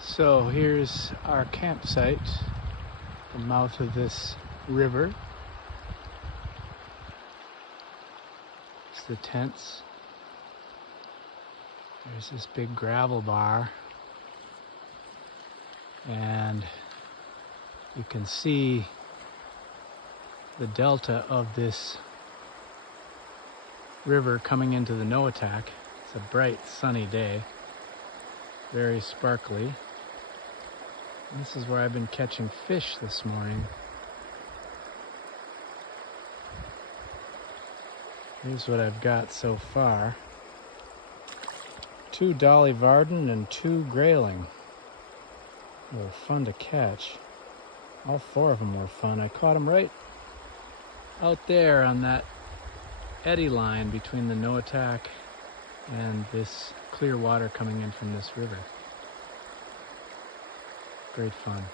So here's our campsite, the mouth of this river. It's the tents. There's this big gravel bar, and you can see the delta of this river coming into the Noatak. It's a bright sunny day, very sparkly. And this is where I've been catching fish this morning. Here's what I've got so far. 2 Dolly Varden and 2 grayling. They were fun to catch. All 4 of them were fun. I caught them right out there on that eddy line between the Noatak and this clear water coming in from this river. Great fun.